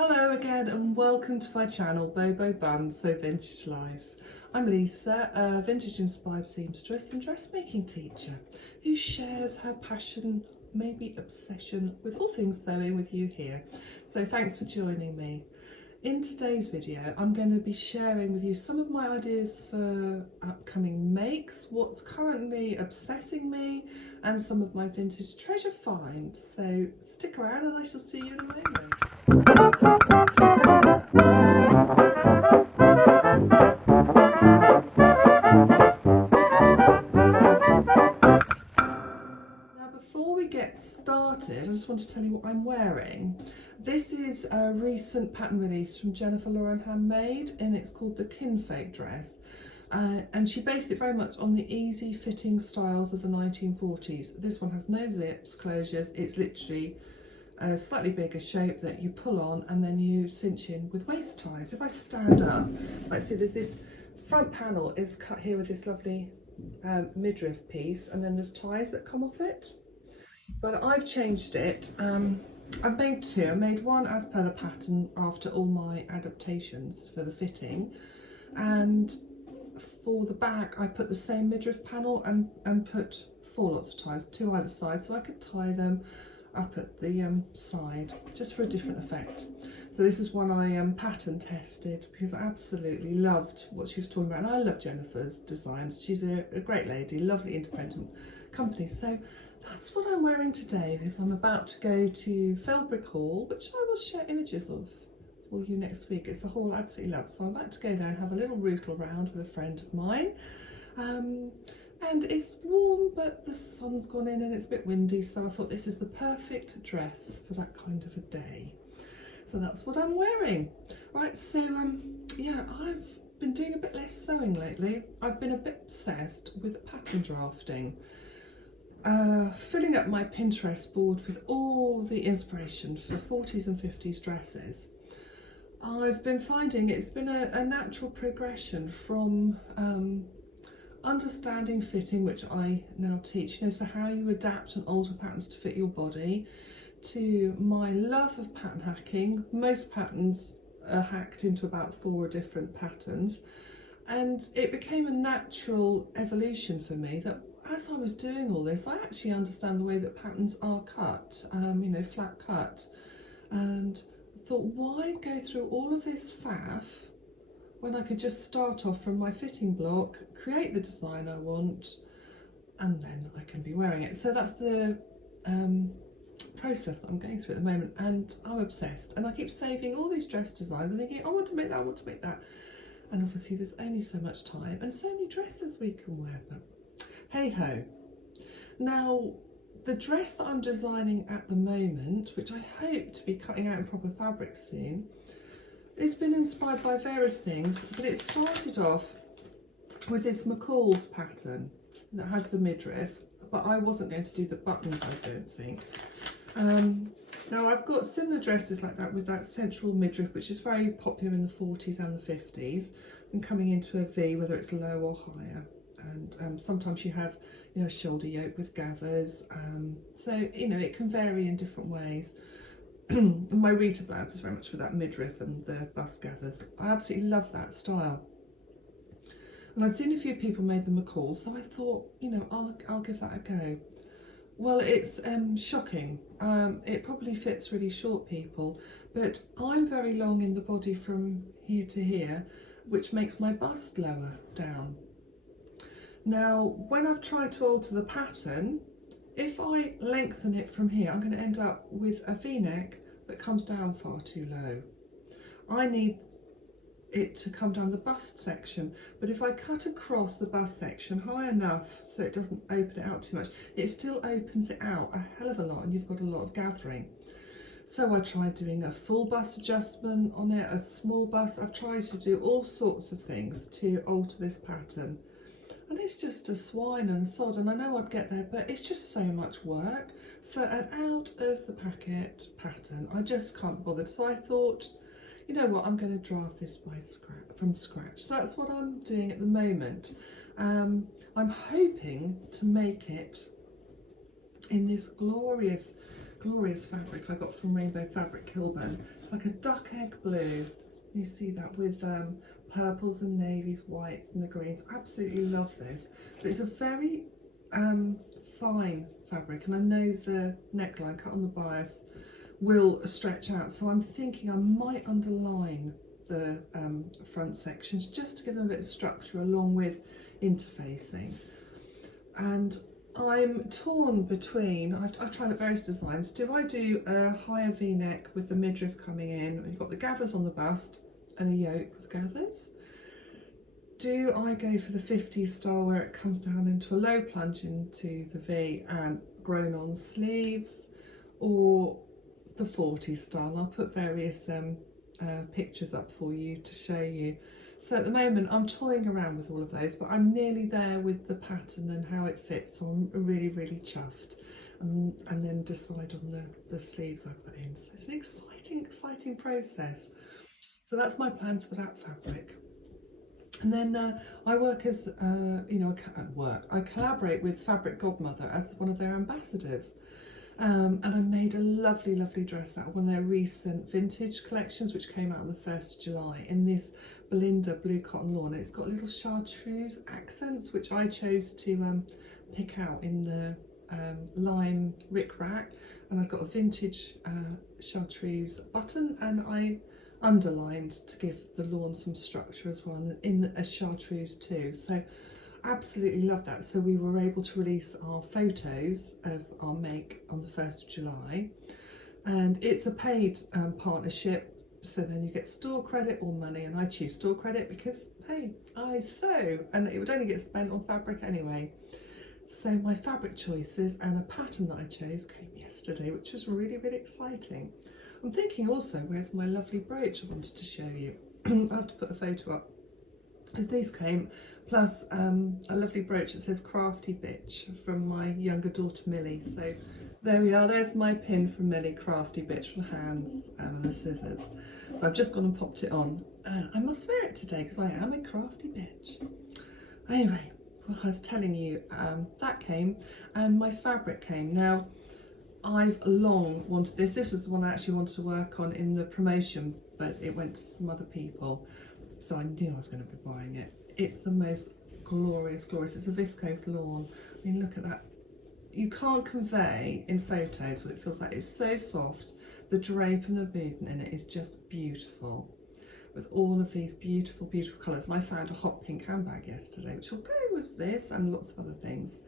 Hello again and welcome to my channel Bobo Bun So Vintage Life. I'm Lisa, a vintage inspired seamstress and dressmaking teacher who shares her passion, maybe obsession, with all things sewing with you here. So thanks for joining me. In today's video I'm going to be sharing with you some of my ideas for upcoming makes, what's currently obsessing me, and some of my vintage treasure finds. So stick around and I shall see you in a moment. Now before we get started, I just want to tell you what I'm wearing. This is a recent pattern release from Jennifer Lauren Handmade and it's called the Kinfolk Dress. And she based it very much on the easy fitting styles of the 1940s. This one has no zips, closures, it's literally a slightly bigger shape that you pull on and then you cinch in with waist ties. If I stand up, like see there's this front panel is cut here with this lovely midriff piece, and then there's ties that come off it. But I've changed it. I've made two. I made one as per the pattern after all my adaptations for the fitting, and for the back I put the same midriff panel and put four lots of ties, two either side, so I could tie them up at the side just for a different effect. So this is one I pattern tested because I absolutely loved what she was talking about, and I love Jennifer's designs. She's a great lady, lovely independent company. So that's what I'm wearing today because I'm about to go to Fibre Hall, which I will share images of for you next week. It's a hall I absolutely love, so I'm about to go there and have a little rootle around with a friend of mine. And it's warm, but the sun's gone in and it's a bit windy, so I thought this is the perfect dress for that kind of a day. So that's what I'm wearing. Right, so yeah, I've been doing a bit less sewing lately. I've been a bit obsessed with pattern drafting, filling up my Pinterest board with all the inspiration for 40s and 50s dresses. I've been finding it's been a natural progression from understanding fitting, which I now teach, so how you adapt and alter patterns to fit your body, to my love of pattern hacking. Most patterns are hacked into about 4 different patterns, and it became a natural evolution for me that as I was doing all this I actually understand the way that patterns are cut, flat cut, and thought, why go through all of this faff when I could just start off from my fitting block, create the design I want, and then I can be wearing it. So that's the process that I'm going through at the moment, and I'm obsessed. And I keep saving all these dress designs and thinking, I want to make that, I want to make that. And obviously there's only so much time and so many dresses we can wear, but hey ho. Now, the dress that I'm designing at the moment, which I hope to be cutting out in proper fabric soon, it's been inspired by various things, but it started off with this McCall's pattern that has the midriff, but I wasn't going to do the buttons, I don't think. Now I've got similar dresses like that with that central midriff, which is very popular in the 40s and the 50s, and coming into a V, whether it's low or higher. And sometimes you have, a shoulder yoke with gathers, so it can vary in different ways. My Rita blouse is very much with that midriff and the bust gathers. I absolutely love that style, and I'd seen a few people made the McCall, so I thought, I'll give that a go. Well, it's shocking. It probably fits really short people, but I'm very long in the body from here to here, which makes my bust lower down. Now, when I've tried to alter the pattern, if I lengthen it from here, I'm going to end up with a V-neck that comes down far too low. I need it to come down the bust section, but if I cut across the bust section high enough so it doesn't open it out too much, it still opens it out a hell of a lot and you've got a lot of gathering. So I tried doing a full bust adjustment on it, a small bust. I've tried to do all sorts of things to alter this pattern, and it's just a swine and a sod, and I know I'd get there, but it's just so much work for an out of the packet pattern. I just can't be bothered. So I thought, you know what, I'm going to draft this from scratch. So that's what I'm doing at the moment. I'm hoping to make it in this glorious glorious fabric I got from Rainbow Fabric Kilburn. It's like a duck egg blue. You see that with purples and navies, whites and the greens. Absolutely love this. But it's a very fine fabric, and I know the neckline cut on the bias will stretch out, so I'm thinking I might underline the front sections just to give them a bit of structure along with interfacing. And I'm torn between, I've tried at various designs. Do I do a higher v-neck with the midriff coming in, and you've got the gathers on the bust and a yoke with gathers? Do I go for the 50s style where it comes down into a low plunge into the V and grown on sleeves, or the 40s style? I'll put various pictures up for you to show you. So at the moment I'm toying around with all of those, but I'm nearly there with the pattern and how it fits, so I'm really chuffed, and then decide on the sleeves I put in. So it's an exciting process. So that's my plans for that fabric. And then I work as, I collaborate with Fabric Godmother as one of their ambassadors. And I made a lovely dress out of one of their recent vintage collections, which came out on the 1st of July in this Belinda blue cotton lawn. And it's got little chartreuse accents, which I chose to pick out in the lime ric-rac. And I've got a vintage chartreuse button, and I underlined to give the lawn some structure as well, and in a chartreuse too. So absolutely love that. So we were able to release our photos of our make on the 1st of July, and it's a paid partnership, so then you get store credit or money, and I choose store credit because hey, I sew and it would only get spent on fabric anyway. So my fabric choices and a pattern that I chose came yesterday, which was really exciting. I'm thinking also, where's my lovely brooch I wanted to show you? I have to put a photo up. These came, plus a lovely brooch that says Crafty Bitch from my younger daughter Millie. So there we are, there's my pin from Millie, Crafty Bitch, for the hands and the scissors. So I've just gone and popped it on. I must wear it today because I am a crafty bitch. Anyway, well, I was telling you, that came, and my fabric came. Now, I've long wanted this. This was the one I actually wanted to work on in the promotion, but it went to some other people, so I knew I was going to be buying it. It's the most glorious. It's a viscose lawn. I mean, look at that. You can't convey in photos what it feels like. It's so soft. The drape and the movement in it is just beautiful, with all of these beautiful colours. And I found a hot pink handbag yesterday, which will go with this and lots of other things.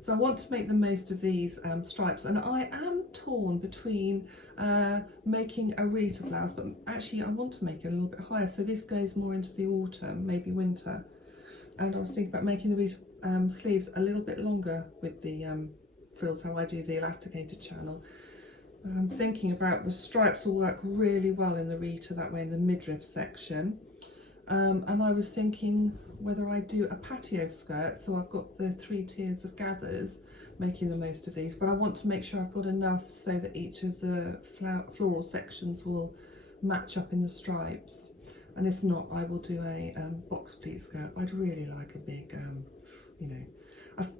So I want to make the most of these stripes, and I am torn between making a Rita blouse, but actually I want to make it a little bit higher, so this goes more into the autumn, maybe winter. And I was thinking about making the Rita sleeves a little bit longer with the frills, how I do the elasticated channel. I'm thinking about the stripes will work really well in the Rita that way, in the midriff section. And I was thinking whether I do a patio skirt, so I've got the 3 tiers of gathers, making the most of these, but I want to make sure I've got enough so that each of the floral sections will match up in the stripes. And if not, I will do a box pleat skirt. I'd really like a big,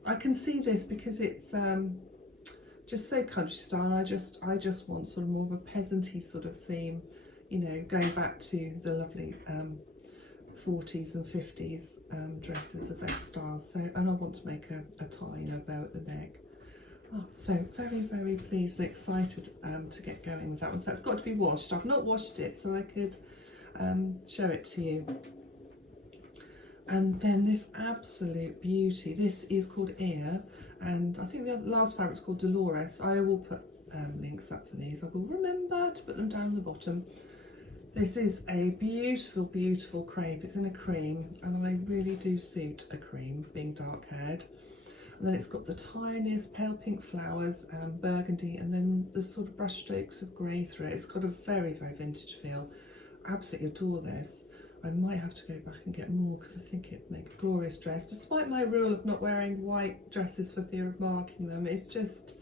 I can see this because it's just so country style, and I just want sort of more of a peasanty sort of theme, you know, going back to the lovely 40s and 50s dresses of their style. So, and I want to make a tie, you know, bow at the neck. Oh, so very pleased and excited to get going with that one. So it's got to be washed. I've not washed it so I could show it to you. And then this absolute beauty, this is called Eyre, and I think the last fabric's called Dolores. I will put links up for these. I will remember to put them down the bottom. This is a beautiful crepe. It's in a cream, and I really do suit a cream, being dark haired. And then it's got the tiniest pale pink flowers, burgundy, and then the sort of brush strokes of grey through it. It's got a very vintage feel. Absolutely adore this. I might have to go back and get more because I think it'd make a glorious dress, despite my rule of not wearing white dresses for fear of marking them. It's just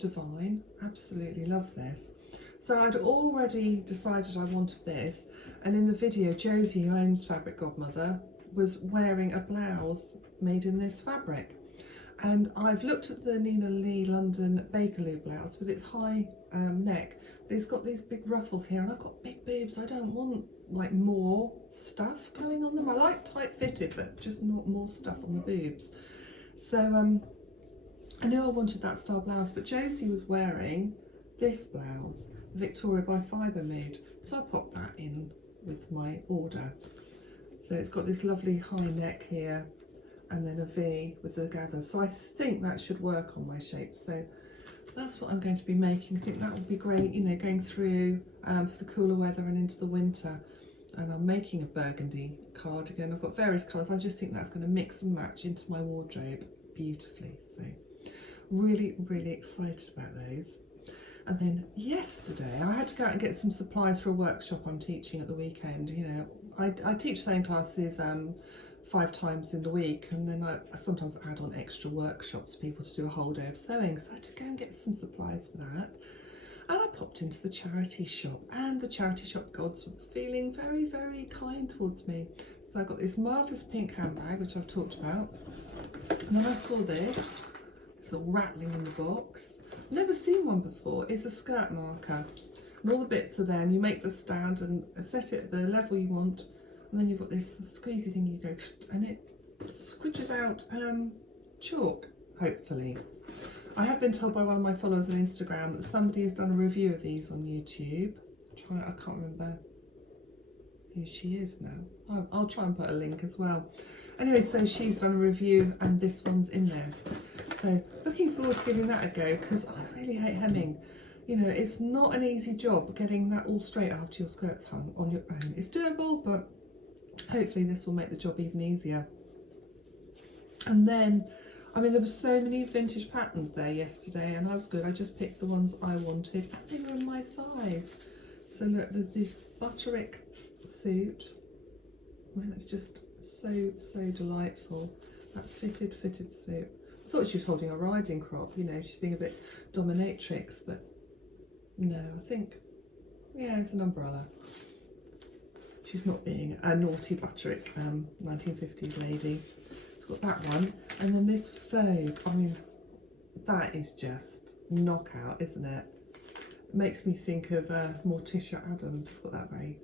divine. Absolutely love this. So I'd already decided I wanted this, and in the video Josie, who owns Fabric Godmother, was wearing a blouse made in this fabric, And I've looked at the Nina Lee London Bakerloo blouse with its high neck, but it's got these big ruffles here, and I've got big boobs. I don't want like more stuff going on them. I like tight fitted, but just not more stuff on the boobs. So I knew I wanted that style blouse, but Josie was wearing this blouse, Victoria by Fibre Mid, so I popped that in with my order. So it's got this lovely high neck here, and then a V with the gather. So I think that should work on my shape. So that's what I'm going to be making. I think that would be great, you know, going through for the cooler weather and into the winter. And I'm making a burgundy cardigan. I've got various colours. I just think that's going to mix and match into my wardrobe beautifully. So really, really excited about those. And then yesterday I had to go out and get some supplies for a workshop I'm teaching at the weekend. You know, I teach sewing classes 5 times in the week, and then I sometimes add on extra workshops for people to do a whole day of sewing. So I had to go and get some supplies for that. And I popped into the charity shop, and the charity shop gods were feeling very, very kind towards me. So I got this marvellous pink handbag, which I've talked about. And then I saw this. It's all rattling in the box. I've never seen one before. It's a skirt marker. And all the bits are there, and you make the stand and set it at the level you want. And then you've got this squeezy thing, you go, and it squidges out chalk, hopefully. I have been told by one of my followers on Instagram that somebody has done a review of these on YouTube. I can't remember who she is now. I'll try and put a link as well. Anyway, so she's done a review and this one's in there. So looking forward to giving that a go, because I really hate hemming. You know, it's not an easy job getting that all straight after your skirt's hung on your own. It's doable, but hopefully this will make the job even easier. And then, I mean, there were so many vintage patterns there yesterday, and I was good. I just picked the ones I wanted, and they were in my size. So look, there's this Butterick Suit. I mean, it's just so delightful. That fitted suit. I thought she was holding a riding crop, you know, she's being a bit dominatrix, but no, I think, yeah, it's an umbrella. She's not being a naughty Butterick 1950s lady. Got that one, and then this Vogue. I mean, that is just knockout, isn't it? It makes me think of Morticia Adams. It's got that very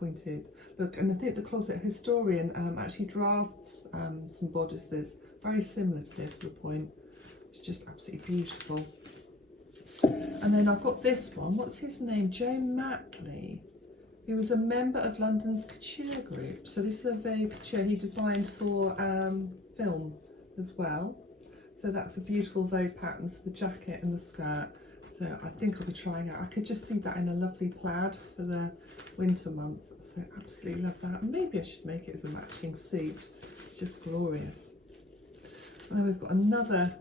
pointed look, and I think the Closet Historian actually drafts some bodices very similar to this to a point. It's just absolutely beautiful. And then I've got this one. What's his name? Joe Matley. He was a member of London's couture group. So this is a Vogue couture he designed for film as well. So that's a beautiful Vogue pattern for the jacket and the skirt. So I think I'll be trying out. I could just see that in a lovely plaid for the winter months. So absolutely love that. Maybe I should make it as a matching suit. It's just glorious. And then we've got another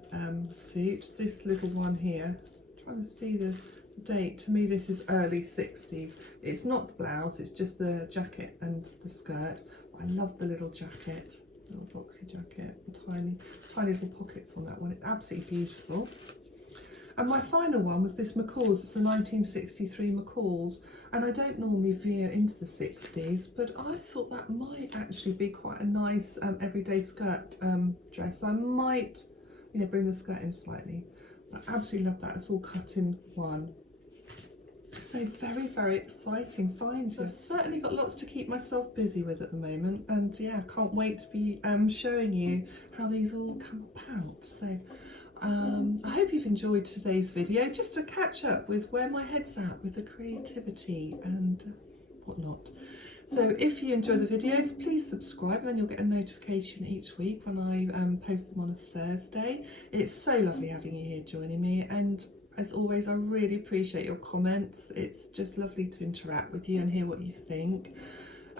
suit, this little one here. I'm trying to see the date. To me this is early 60s. It's not the blouse, it's just the jacket and the skirt. I love the little jacket, little boxy jacket, tiny little pockets on that one. It's absolutely beautiful. And my final one was this McCall's. It's a 1963 McCall's, and I don't normally veer into the 60s, but I thought that might actually be quite a nice everyday skirt dress. I might, you know, bring the skirt in slightly. I absolutely love that. It's all cut in one. So very exciting finds. I've certainly got lots to keep myself busy with at the moment, and yeah, can't wait to be showing you how these all come about. So I hope you've enjoyed today's video, just to catch up with where my head's at with the creativity and whatnot. So if you enjoy the videos, please subscribe, and then you'll get a notification each week when I post them on a Thursday. It's so lovely having you here joining me, and as always, I really appreciate your comments. It's just lovely to interact with you and hear what you think.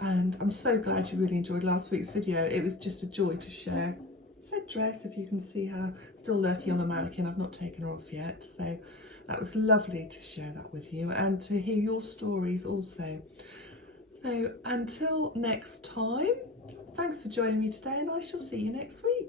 And I'm so glad you really enjoyed last week's video. It was just a joy to share said dress. If you can see her still lurking on the mannequin, I've not taken her off yet. So that was lovely to share that with you and to hear your stories also. So until next time, thanks for joining me today, and I shall see you next week.